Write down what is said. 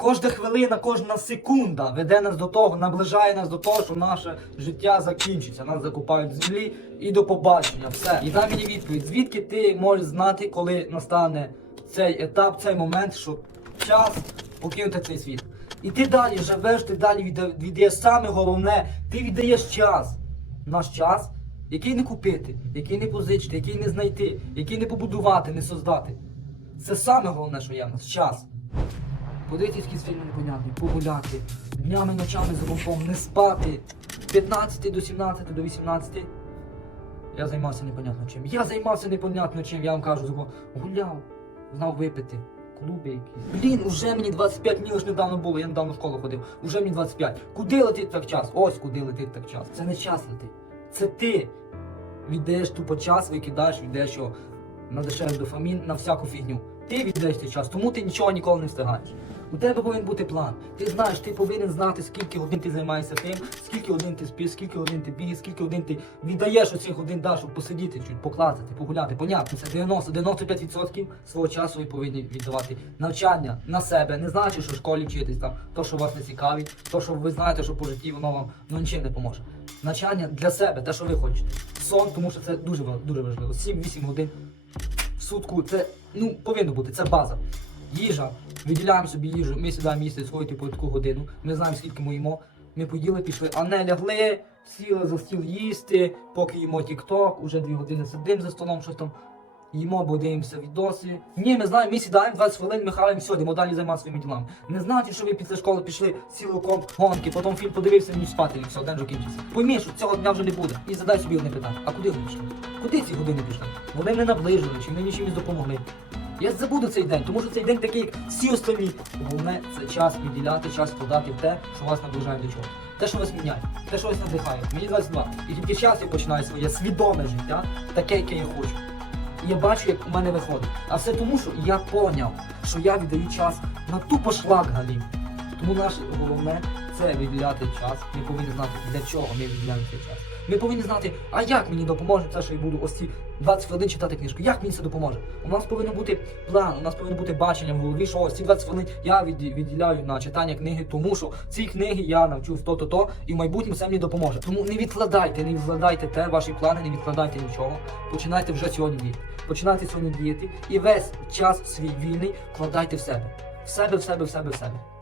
Кожна хвилина, кожна секунда веде нас до того, наближає нас до того, що наше життя закінчиться. Нас закупають землі і до побачення. Все. І дай мені відповідь, звідки ти можеш знати, коли настане цей етап, цей момент, що час покинути цей світ. І ти далі живеш, ти далі відда- віддаєш саме головне, ти віддаєш час. Наш час, який не купити, який не позичити, який не знайти, який не побудувати, не создати. Це саме головне, що є в нас час. Подивитись якісь фільми непонятні, погуляти, днями, ночами за компом, не спати. З 15 до 17 до 18 я займався непонятно чим. Я займався непонятно чим, я вам кажу, гуляв, знав випити. Клуби якісь. Блін, уже мені 25 мені лише недавно було, я недавно в школу ходив. Уже мені 25. Куди летить так час? Ось куди летить так час. Це не час летить. Це ти віддаєш тупо час, викидаєш, віддаєш його на дешевий дофамін, на всяку фігню. Ти віддаєш цей час, тому ти нічого ніколи не встигаєш. У тебе повинен бути план. Ти знаєш, ти повинен знати, скільки годин ти займаєшся тим, скільки годин ти спиш, скільки годин ти бігаєш, скільки годин ти віддаєш оцих годин, да, щоб посидіти, чуть поклацати, погуляти. Понятно, це 90-95% свого часу ви повинні віддавати навчання на себе. Не значить, що в школі вчитись там, то, що вас не цікавить, то, що ви знаєте, що по житті воно вам ну, нічим не поможе. Навчання для себе, те, що ви хочете. Сон, тому що це дуже, дуже важливо. 7-8 годин в сутку це ну повинно бути, це база. Їжа. Виділяємо собі їжу. Ми сідаємо їсти свою типу таку годину. Ми знаємо, скільки ми їмо. Ми поїли, пішли, а не лягли, сіли за стіл їсти, поки їмо тік-ток, уже дві години сидимо за столом, щось там їмо, бо дивимося відоси. Ні, ми знаємо, ми сідаємо 20 хвилин, ми хаваємо, все, йдемо далі займатися своїми ділами. Не значить, що ви після школи пішли сіли оком гонки, потім фільм подивився, ніч спати, і все, день вже кінчився. Пойми, що цього дня вже не буде. І задай собі одне питання. А куди вони пішли? Куди ці години пішли? Вони не наближили, чи мені чимось допомогли. Я забуду цей день, тому що цей день такий, як всі остальні. Головне це час відділяти, час вкладати в те, що вас наближає до чого. Те, що вас міняє, те, що вас надихає. Мені 22. І тільки час я починаю своє свідоме життя, таке, яке я хочу. І я бачу, як у мене виходить. А все тому, що я поняв, що я віддаю час на тупо шлак галім. Тому наше головне це відділяти час. Ми повинні знати, для чого ми відділяємо цей час. Ми повинні знати, а як мені допоможе це, що я буду ось ці 20 хвилин читати книжку. Як мені це допоможе? У нас повинен бути план, у нас повинно бути бачення в голові, що ось ці 20 хвилин я відділяю на читання книги, тому що ці книги я навчусь то-то то, і в майбутньому це мені допоможе. Тому не відкладайте, не відкладайте те, ваші плани, не відкладайте нічого. Починайте вже сьогодні діяти. Починайте сьогодні діяти і весь час свій вільний вкладайте в себе. В себе, в себе, в себе, в себе.